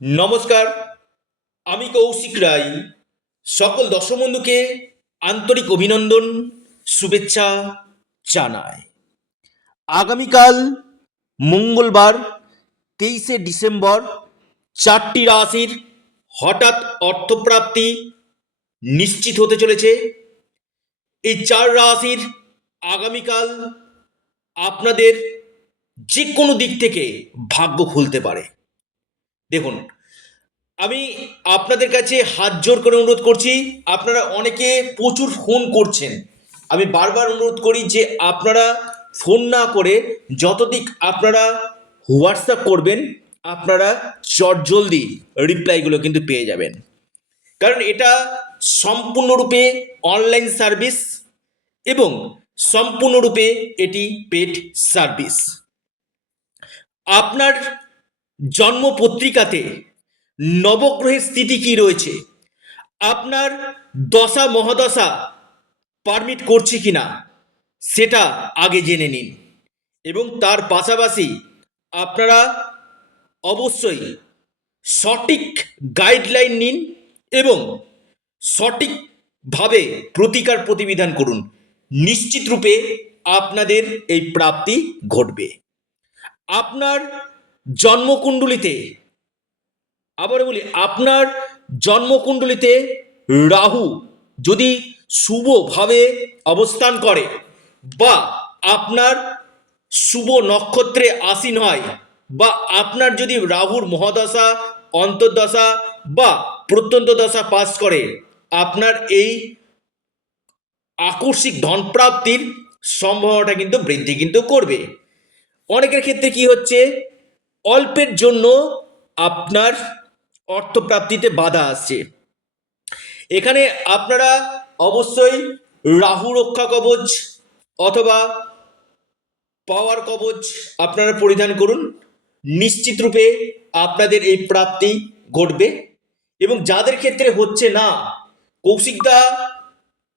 নমস্কার, আমি কৌশিক রায়। সকল দর্শক বন্ধুকে আন্তরিক অভিনন্দন, শুভেচ্ছা জানাই। আগামীকাল মঙ্গলবার 23শে ডিসেম্বর 4টি রাশির হঠাৎ অর্থপ্রাপ্তি নিশ্চিত হতে চলেছে। এই 4 রাশির আগামীকাল আপনাদের যে কোনো দিক থেকে ভাগ্য খুলতে পারে। দেখুন, আমি আপনাদের কাছে হাত জোর করে অনুরোধ করছি। আপনারা অনেকে প্রচুর ফোন করছেন, আমি বারবার অনুরোধ করি যে আপনারা ফোন না করে যতদিক আপনারা হোয়াটসঅ্যাপ করবেন, আপনারা চটজলদি রিপ্লাইগুলো কিন্তু পেয়ে যাবেন। কারণ এটা সম্পূর্ণরূপে অনলাইন সার্ভিস এবং সম্পূর্ণরূপে এটি পেড সার্ভিস। আপনার জন্ম পত্রিকাতে নবগ্রহের স্থিতি কি রয়েছে, আপনার দশা মহাদশা পারমিট করছে কিনা সেটা আগে জেনে নিন। এবং তার পাশাপাশি আপনারা অবশ্যই সঠিক গাইডলাইন নিন এবং সঠিকভাবে প্রতিকার প্রতিবিধান করুন। নিশ্চিত রূপে আপনাদের এই প্রাপ্তি ঘটবে। আপনার জন্মকুণ্ডলিতে, আবার বলি, আপনার জন্মকুণ্ডলিতে রাহু যদি শুভভাবে অবস্থান করে বা আপনার শুভ নক্ষত্রে আসীন হয় বা আপনার যদি রাহুর মহাদশা, অন্তর্দশা বা প্রত্যন্ত দশা পাস করে, আপনার এই আকস্মিক ধনপ্রাপ্তির সম্ভাবনাটা কিন্তু বৃদ্ধি কিন্তু করবে। অনেকের ক্ষেত্রে কি হচ্ছে, অল্পের জন্য আপনার অর্থপ্রাপ্তিতে বাধা আসছে। এখানে আপনারা অবশ্যই রাহু রক্ষা কবচ অথবা পাওয়ার কবচ আপনারা পরিধান করুন। নিশ্চিত রূপে আপনাদের এই প্রাপ্তি ঘটবে। এবং যাদের ক্ষেত্রে হচ্ছে না, কৌশিকদা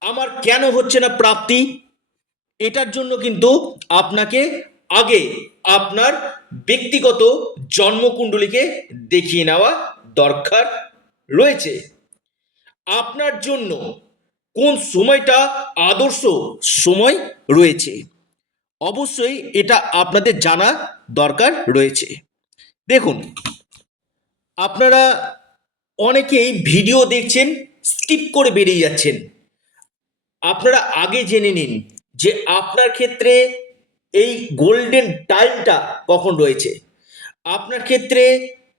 আমার কেন হচ্ছে না প্রাপ্তি, এটার জন্য কিন্তু আপনাকে আগে আপনার ব্যক্তিগত জন্মকুণ্ডলীকে দেখিয়ে নেওয়া দরকার রয়েছে। আপনার জন্য কোন সময়টা আদর্শ সময় রয়েছে, অবশ্যই এটা আপনাদের জানা দরকার রয়েছে। দেখুন, আপনারা অনেকেই ভিডিও দেখছেন, স্কিপ করে বেরিয়ে যাচ্ছেন। আপনারা আগে জেনে নিন যে আপনার ক্ষেত্রে এই গোল্ডেন টাইমটা কখন রয়েছে, আপনার ক্ষেত্রে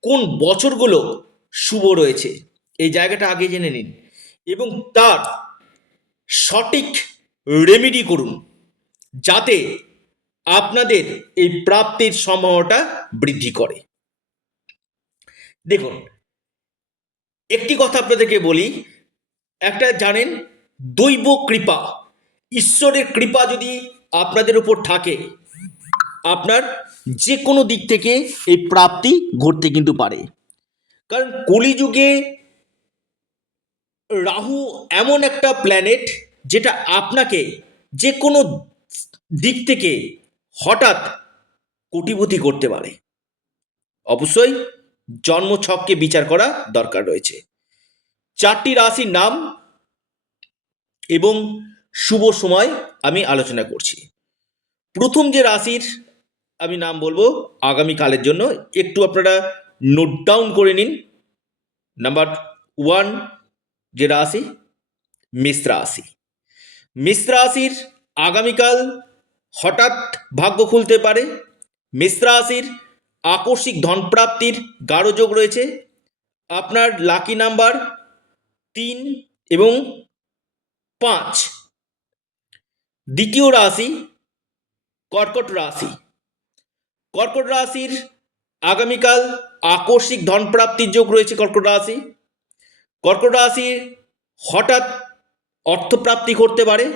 কোন বছরগুলো শুভ রয়েছে, এই জায়গাটা আগে জেনে নিন এবং তার সঠিক রেমেডি করুন, যাতে আপনাদের এই প্রাপ্তির সম্ভাবনাটা বৃদ্ধি করে। দেখুন, একটি কথা আপনাদেরকে বলি, একটা জানেন, দৈব কৃপা, ঈশ্বরের কৃপা যদি আপনাদের উপর থাকে, আপনার যে কোনো দিক থেকে এই প্রাপ্তি ঘটতে কিন্তু পারে। কারণ কলিযুগে রাহু এমন একটা প্ল্যানেট যেটা আপনাকে যে কোনো দিক থেকে হঠাৎ কোটিপতি করতে পারে। অবশ্যই জন্মছককে বিচার করা দরকার রয়েছে। 4টি রাশির নাম এবং শুভ সময় আমি আলোচনা করছি। প্রথম যে রাশির আমি নাম বলবো আগামীকালের জন্য, একটু আপনারা নোট ডাউন করে নিন। নাম্বার 1 যে রাশি, মেষ রাশি। মেষ রাশির আগামীকাল হঠাৎ ভাগ্য খুলতে পারে। মেষ রাশির আকস্মিক ধনপ্রাপ্তির গাঢ় যোগ রয়েছে। আপনার লাকি নাম্বার 3 এবং 5। দ্বিতীয় রাশি কর্কট রাশি। কর্কট রাশির আগামীকাল আকস্মিক ধনপ্রাপ্তির যোগ রয়েছে। কর্কট রাশি, কর্কট রাশির হঠাৎ অর্থপ্রাপ্তি করতে পারে।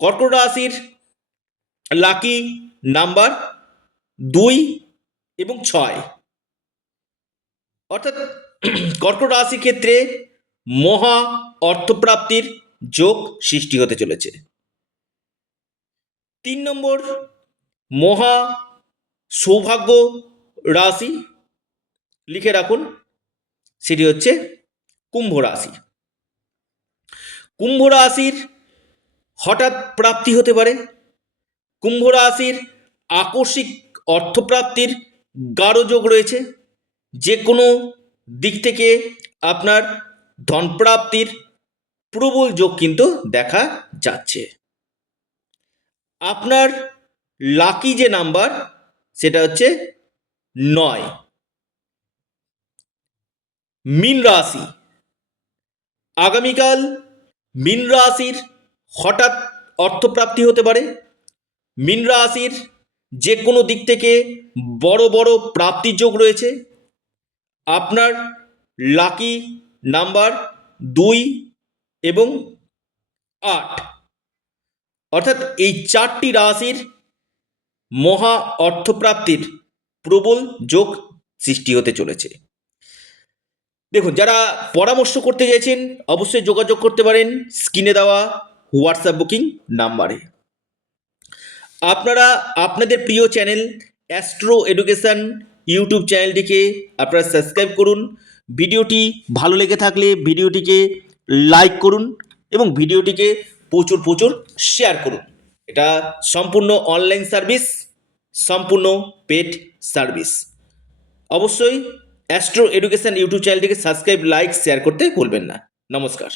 কর্কট রাশির লাকি নাম্বার 2 এবং 6। অর্থাৎ কর্কট রাশির ক্ষেত্রে মহা অর্থপ্রাপ্তির যোগ সৃষ্টি হতে চলেছে। 3 নম্বর মহা সৌভাগ্য রাশি লিখে রাখুন, সেটি হচ্ছে কুম্ভ রাশি। কুম্ভ রাশির হঠাৎ প্রাপ্তি হতে পারে। কুম্ভ রাশির আকস্মিক অর্থপ্রাপ্তির গাঢ় যোগ রয়েছে। যে কোনো দিক থেকে আপনার ধনপ্রাপ্তির প্রবল যোগ কিন্তু দেখা যাচ্ছে। আপনার লাকি যে নাম্বার সেটা হচ্ছে 9। মীন রাশি, আগামীকাল মীন রাশির হঠাৎ অর্থপ্রাপ্তি হতে পারে। মীন রাশির যে কোনো দিক থেকে বড় বড় প্রাপ্তির যোগ রয়েছে। আপনার লাকি নাম্বার 2 এবং 8, অর্থাৎ এই 4টি রাশির মহা অর্থপ্রাপ্তির প্রবল যোগ সৃষ্টি হতে চলেছে। দেখুন, যারা পরামর্শ করতে চাইছেন অবশ্যই যোগাযোগ করতে পারেন স্ক্রিনে দেওয়া হোয়াটসঅ্যাপ বুকিং নাম্বারে। আপনারা আপনাদের প্রিয় চ্যানেল অ্যাস্ট্রো এডুকেশন ইউটিউব চ্যানেলটিকে আপনারা সাবস্ক্রাইব করুন। ভিডিওটি ভালো লেগে থাকলে ভিডিওটিকে লাইক করুন এবং ভিডিওটিকে প্রচুর প্রচুর শেয়ার করুন। এটা সম্পূর্ণ অনলাইন সার্ভিস, সম্পূর্ণ পেড সার্ভিস। অবশ্যই অ্যাস্ট্রো এডুকেশন ইউটিউব চ্যানেলটিকে সাবস্ক্রাইব, লাইক, শেয়ার করতে ভুলবেন না। নমস্কার।